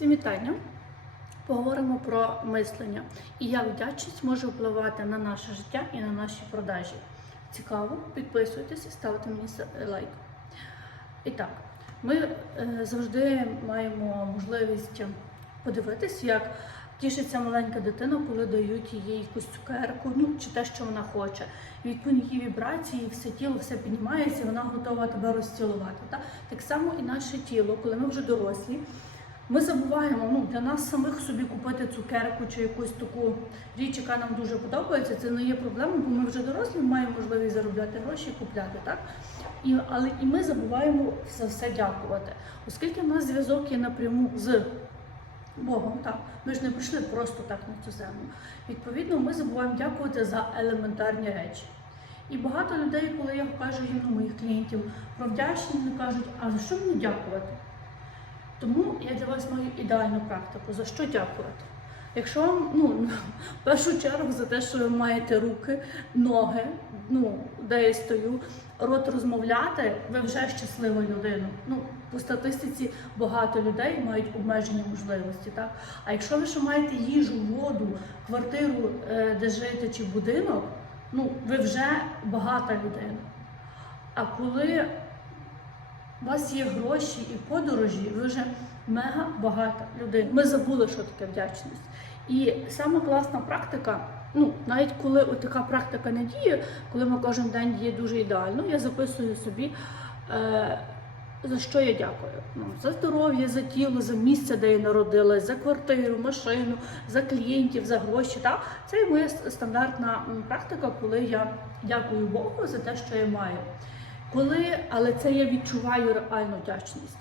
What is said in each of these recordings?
Всім вітання. Поговоримо про мислення і як вдячність може впливати на наше життя і на наші продажі. Цікаво, підписуйтесь і ставте мені лайк. І так, ми е, завжди маємо можливість подивитись, як тішиться маленька дитина, коли дають їй якусь цукерку, ну чи те, що вона хоче. Відповідно її вібрації, все тіло, все піднімається, і вона готова тебе розцілувати. Так? так само і наше тіло, коли ми вже дорослі. Ми забуваємо ну, для нас самих собі купити цукерку чи якусь таку річ, яка нам дуже подобається. Це не є проблемою, бо ми вже дорослі маємо можливість заробляти гроші купляти. Так? І, але і ми забуваємо за все дякувати. Оскільки в нас зв'язок є напряму з Богом, так ми ж не прийшли просто так на цю землю. Відповідно, ми забуваємо дякувати за елементарні речі. І багато людей, коли я кажу їм ну, моїх клієнтів про вдячність, вони кажуть, а за що мені дякувати? Тому я для вас маю ідеальну практику. За що дякувати? Якщо вам, ну, в першу чергу за те, що ви маєте руки, ноги, ну, де я стою, рот розмовляти, ви вже щаслива людина. Ну, по статистиці багато людей мають обмежені можливості. Так? А якщо ви ще маєте їжу, воду, квартиру, е, де жити чи будинок, ну, ви вже багата людина. А коли у вас є гроші і подорожі, ви вже мега багата людина. Ми забули, що таке вдячність. І саме класна практика, ну навіть коли от така практика не діє, коли ми кожен день діє дуже ідеально, я записую собі. Е, за що я дякую? Ну, за здоров'я, за тіло, за місце, де я народилась, за квартиру, машину, за клієнтів, за гроші. Так? Це моя стандартна практика, коли я дякую Богу за те, що я маю. Коли, але це я відчуваю реальну вдячність.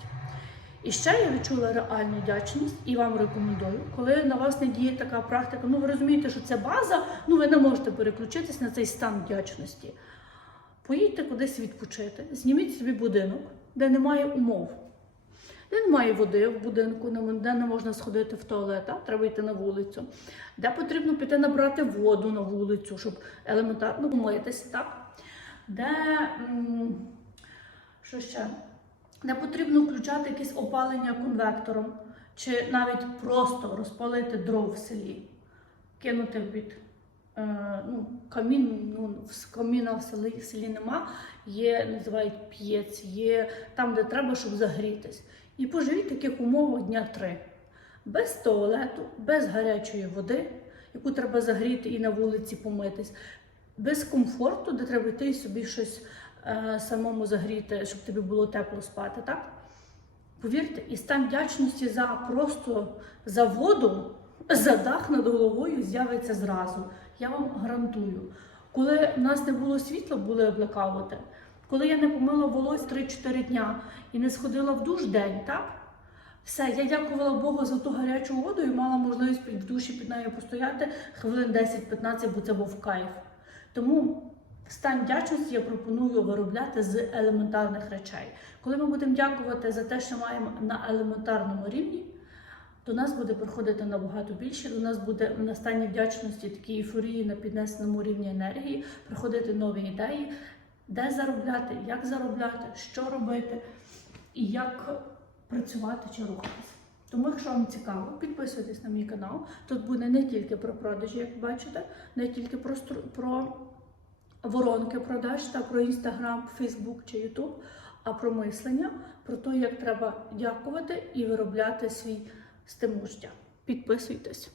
І ще я відчула реальну вдячність і вам рекомендую, коли на вас не діє така практика, ну ви розумієте, що це база, ну ви не можете переключитись на цей стан вдячності. Поїдьте кудись відпочити, зніміть собі будинок, де немає умов, де немає води в будинку, де не можна сходити в туалет, а треба йти на вулицю, де потрібно піти набрати воду на вулицю, щоб елементарно умитись, так? Де що ще? Не потрібно включати якесь опалення конвектором, чи навіть просто розпалити дров в селі, кинути під е, ну, камін, ну, каміна в селі, в селі нема, є, називають п'єць, є там, де треба, щоб загрітись. І поживіть таких умовах дня три. Без туалету, без гарячої води, яку треба загріти і на вулиці помитись, без комфорту, де треба йти собі щось е, самому загріти, щоб тобі було тепло спати, так? Повірте, і стан вдячності за просто за воду, за дах над головою з'явиться зразу. Я вам гарантую. Коли в нас не було світла, були блекаути, коли я не помила волосся 3-4 дня і не сходила в душ день, так? Все, я дякувала Богу за ту гарячу воду і мала можливість в душі під нею постояти хвилин 10-15, бо це був кайф. Тому стан вдячності я пропоную виробляти з елементарних речей. Коли ми будемо дякувати за те, що маємо на елементарному рівні, до нас буде приходити набагато більше. До нас буде на стані вдячності, такій ейфорії на піднесеному рівні енергії, приходити нові ідеї, де заробляти, як заробляти, що робити і як працювати чи рухатися. Тому, якщо вам цікаво, підписуйтесь на мій канал. Тут буде не тільки про продажі, як бачите, не тільки про, про воронки продаж та про інстаграм, фейсбук чи ютуб, а про мислення, про те, як треба дякувати і виробляти свій стимул. Підписуйтесь.